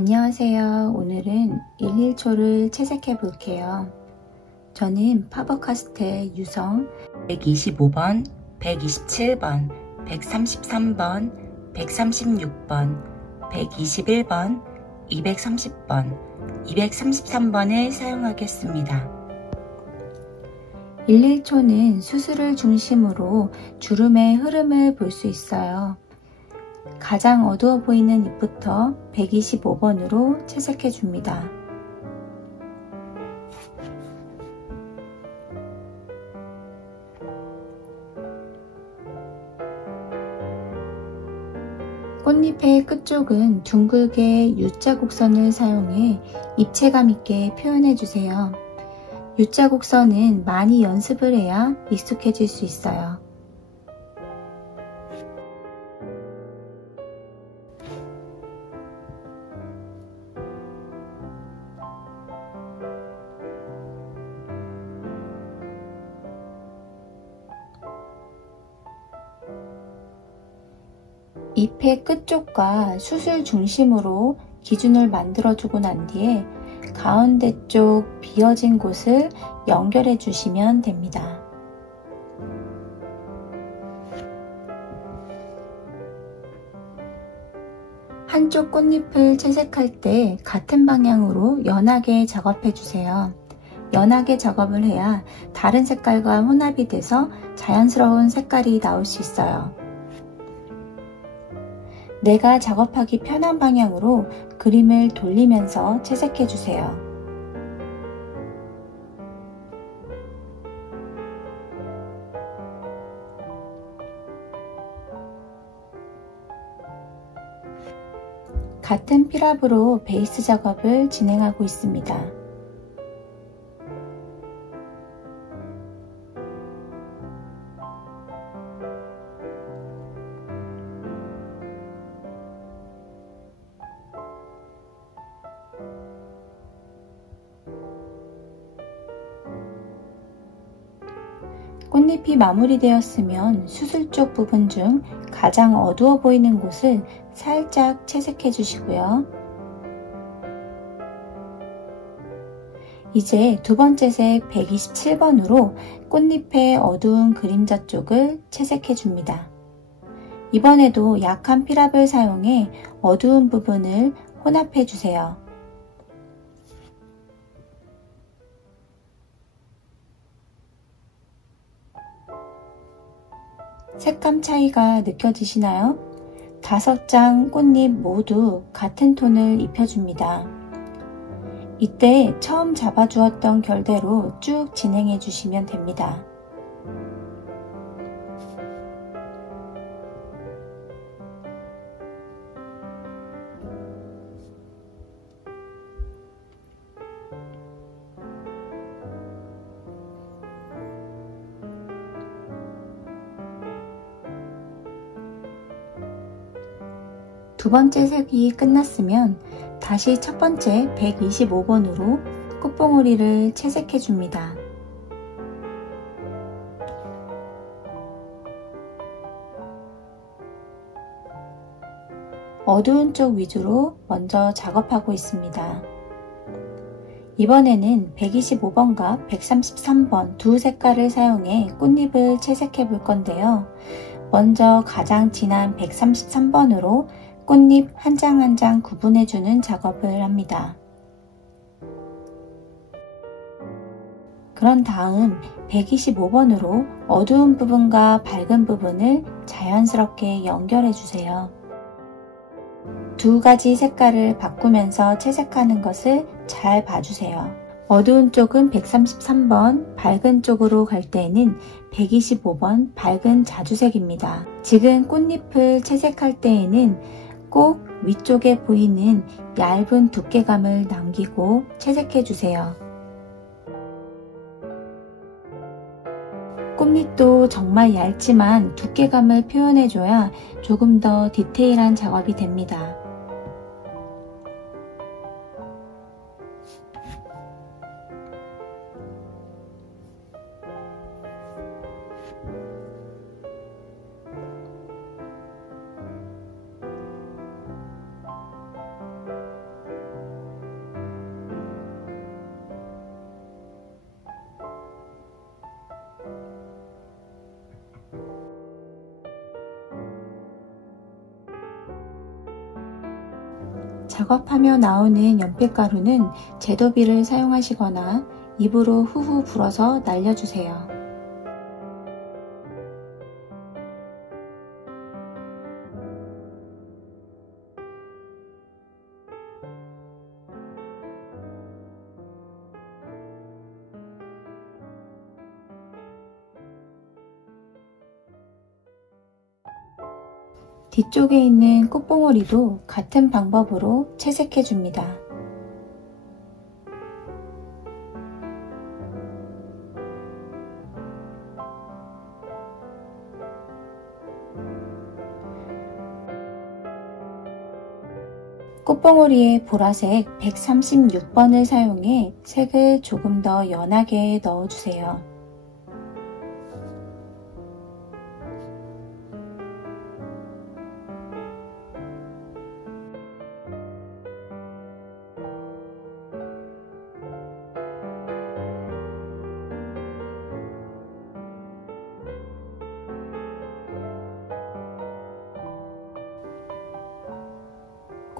안녕하세요. 오늘은 1,1초를 채색해 볼게요. 저는 파버카스텔 유성 125번, 127번, 133번, 136번, 121번, 230번, 233번을 사용하겠습니다. 1,1초는 수술을 중심으로 주름의 흐름을 볼 수 있어요. 가장 어두워 보이는 잎부터 125번으로 채색해 줍니다. 꽃잎의 끝쪽은 둥글게 U자 곡선을 사용해 입체감 있게 표현해 주세요. U자 곡선은 많이 연습을 해야 익숙해질 수 있어요. 잎의 끝쪽과 수술 중심으로 기준을 만들어주고 난 뒤에 가운데 쪽 비어진 곳을 연결해 주시면 됩니다. 한쪽 꽃잎을 채색할 때 같은 방향으로 연하게 작업해 주세요. 연하게 작업을 해야 다른 색깔과 혼합이 돼서 자연스러운 색깔이 나올 수 있어요. 내가 작업하기 편한 방향으로 그림을 돌리면서 채색해 주세요. 같은 필압으로 베이스 작업을 진행하고 있습니다. 꽃잎이 마무리되었으면 수술 쪽 부분 중 가장 어두워 보이는 곳을 살짝 채색해 주시고요. 이제 두 번째 색 127번으로 꽃잎의 어두운 그림자 쪽을 채색해 줍니다. 이번에도 약한 필압을 사용해 어두운 부분을 혼합해 주세요. 색감 차이가 느껴지시나요? 5장 꽃잎 모두 같은 톤을 입혀줍니다. 이때 처음 잡아주었던 결대로 쭉 진행해 주시면 됩니다. 두 번째 색이 끝났으면 다시 첫 번째 125번으로 꽃봉오리를 채색해 줍니다. 어두운 쪽 위주로 먼저 작업하고 있습니다. 이번에는 125번과 133번 두 색깔을 사용해 꽃잎을 채색해 볼 건데요. 먼저 가장 진한 133번으로 꽃잎 한 장 한 장 구분해주는 작업을 합니다. 그런 다음 125번으로 어두운 부분과 밝은 부분을 자연스럽게 연결해주세요. 두 가지 색깔을 바꾸면서 채색하는 것을 잘 봐주세요. 어두운 쪽은 133번, 밝은 쪽으로 갈 때에는 125번 밝은 자주색입니다. 지금 꽃잎을 채색할 때에는 꼭 위쪽에 보이는 얇은 두께감을 남기고 채색해 주세요. 꽃잎도 정말 얇지만 두께감을 표현해줘야 조금 더 디테일한 작업이 됩니다. 작업하며 나오는 연필가루는 제도비를 사용하시거나 입으로 후후 불어서 날려주세요. 뒤쪽에 있는 꽃봉오리도 같은 방법으로 채색해 줍니다. 꽃봉오리에 보라색 136번을 사용해 색을 조금 더 연하게 넣어주세요.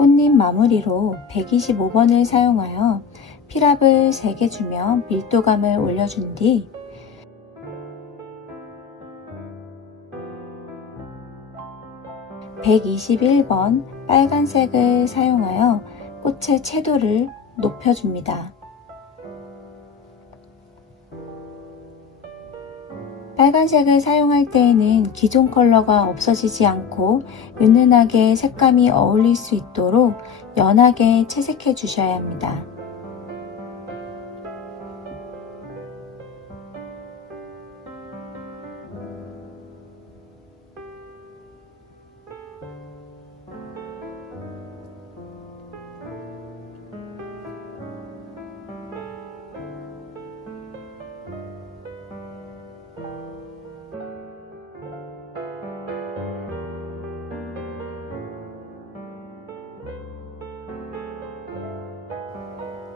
꽃잎 마무리로 125번을 사용하여 필압을 3개 주며 밀도감을 올려준 뒤 121번 빨간색을 사용하여 꽃의 채도를 높여줍니다. 빨간색을 사용할 때에는 기존 컬러가 없어지지 않고 은은하게 색감이 어울릴 수 있도록 연하게 채색해 주셔야 합니다.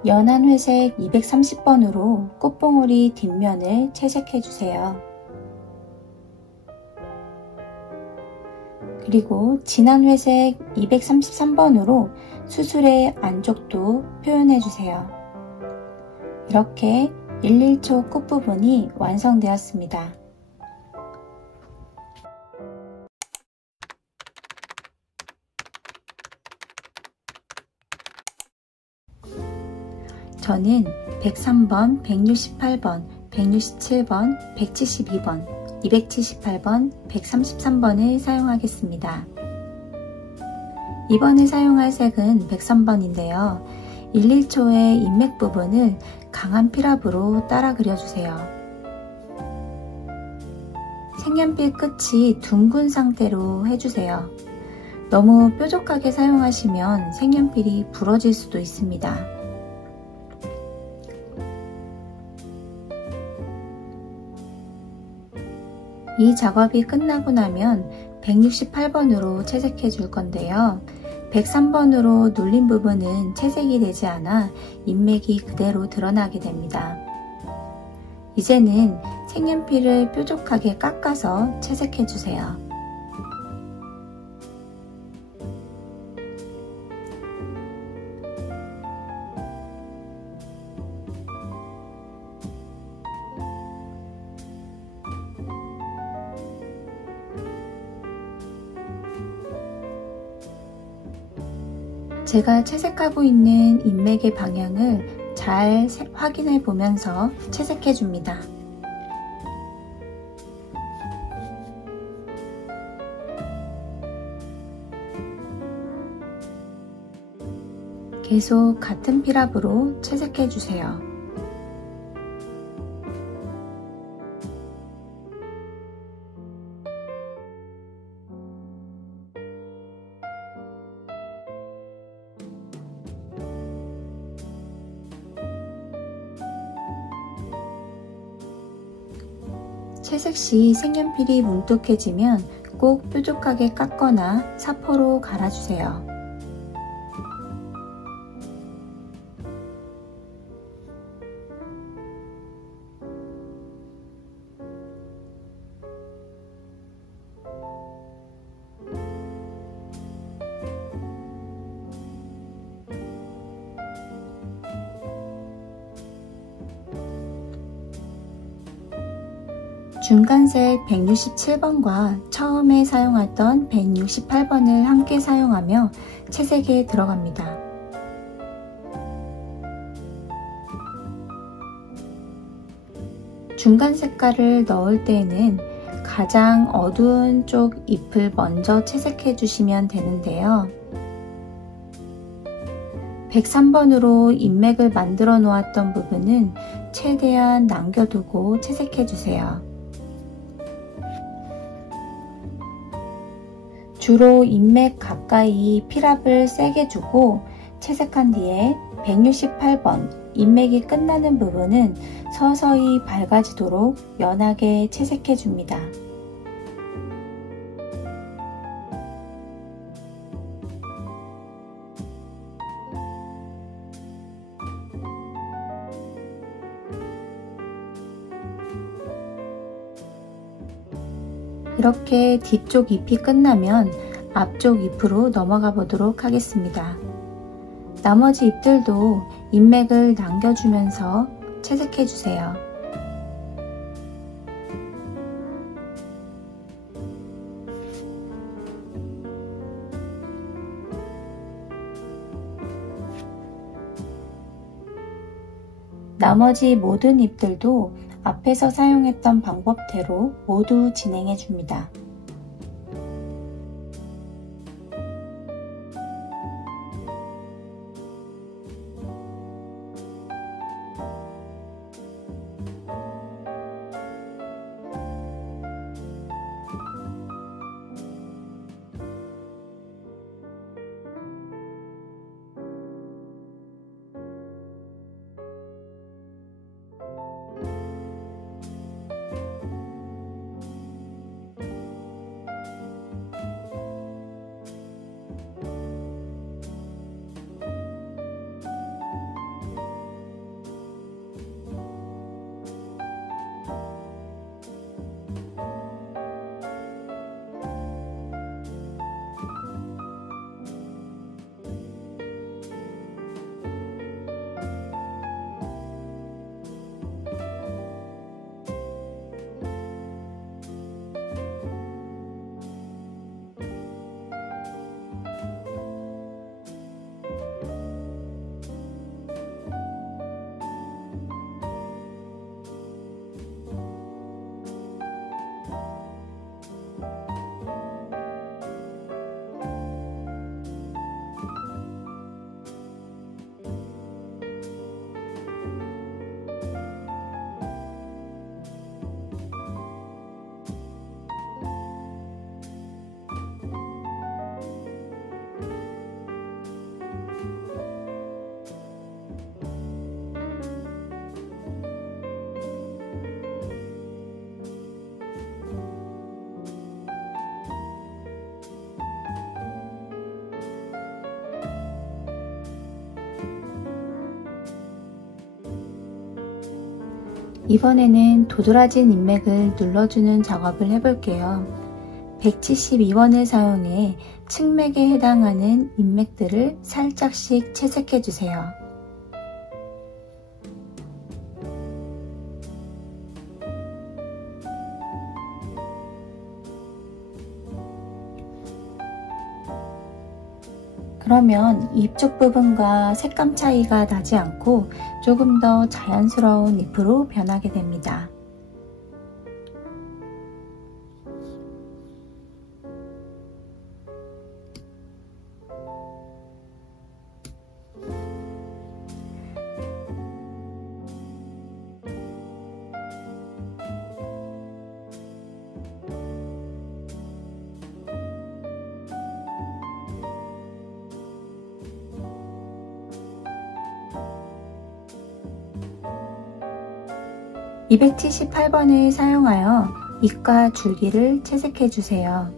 연한 회색 230번으로 꽃봉오리 뒷면을 채색해 주세요. 그리고 진한 회색 233번으로 수술의 안쪽도 표현해 주세요. 이렇게 1,1초 꽃부분이 완성되었습니다. 저는 103번, 168번, 167번, 172번, 278번, 133번을 사용하겠습니다. 이번에 사용할 색은 103번인데요. 1,1초의 인맥 부분을 강한 필압으로 따라 그려주세요. 색연필 끝이 둥근 상태로 해주세요. 너무 뾰족하게 사용하시면 색연필이 부러질 수도 있습니다. 이 작업이 끝나고 나면 168번으로 채색해 줄 건데요. 103번으로 눌린 부분은 채색이 되지 않아 인맥이 그대로 드러나게 됩니다. 이제는 색연필을 뾰족하게 깎아서 채색해 주세요. 제가 채색하고 있는 인맥의 방향을 잘 확인해 보면서 채색해 줍니다. 계속 같은 필압으로 채색해 주세요. 채색 시 색연필이 뭉툭해지면 꼭 뾰족하게 깎거나 사포로 갈아주세요. 중간색 167번과 처음에 사용했던 168번을 함께 사용하며 채색에 들어갑니다. 중간 색깔을 넣을 때에는 가장 어두운 쪽 잎을 먼저 채색해 주시면 되는데요. 103번으로 인맥을 만들어 놓았던 부분은 최대한 남겨두고 채색해 주세요. 주로 인맥 가까이 필압을 세게 주고 채색한 뒤에 168번 인맥이 끝나는 부분은 서서히 밝아지도록 연하게 채색해 줍니다. 이렇게 뒤쪽 잎이 끝나면 앞쪽 잎으로 넘어가 보도록 하겠습니다. 나머지 잎들도 인맥을 남겨주면서 채색해 주세요. 나머지 모든 잎들도 앞에서 사용했던 방법대로 모두 진행해 줍니다. 이번에는 도드라진 인맥을 눌러주는 작업을 해볼게요. 172번을 사용해 측맥에 해당하는 인맥들을 살짝씩 채색해주세요. 그러면 잎쪽 부분과 색감 차이가 나지 않고 조금 더 자연스러운 잎으로 변하게 됩니다. (278번을) 사용하여 잎과 줄기를 채색해 주세요.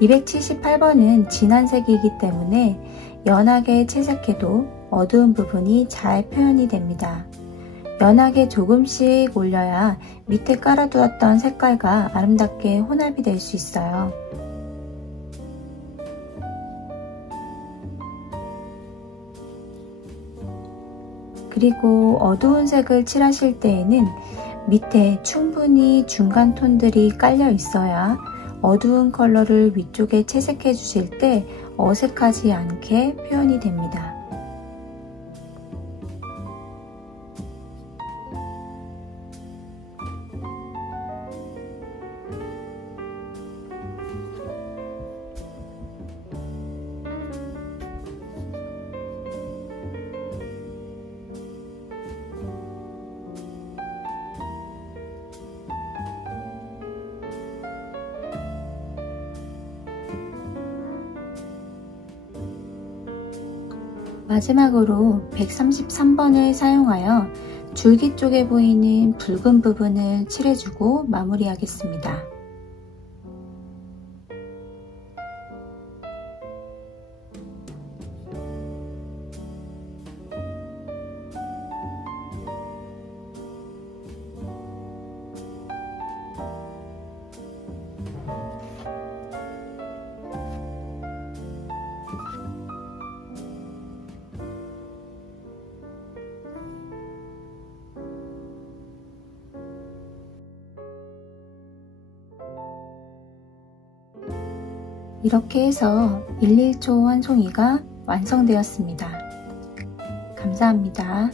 278번은 진한 색이기 때문에 연하게 채색해도 어두운 부분이 잘 표현이 됩니다. 연하게 조금씩 올려야 밑에 깔아두었던 색깔과 아름답게 혼합이 될 수 있어요. 그리고 어두운 색을 칠하실 때에는 밑에 충분히 중간 톤들이 깔려 있어야 어두운 컬러를 위쪽에 채색해 주실 때 어색하지 않게 표현이 됩니다. 마지막으로 133번을 사용하여 줄기 쪽에 보이는 붉은 부분을 칠해주고 마무리하겠습니다. 이렇게 해서 1,1초 한 송이가 완성되었습니다. 감사합니다.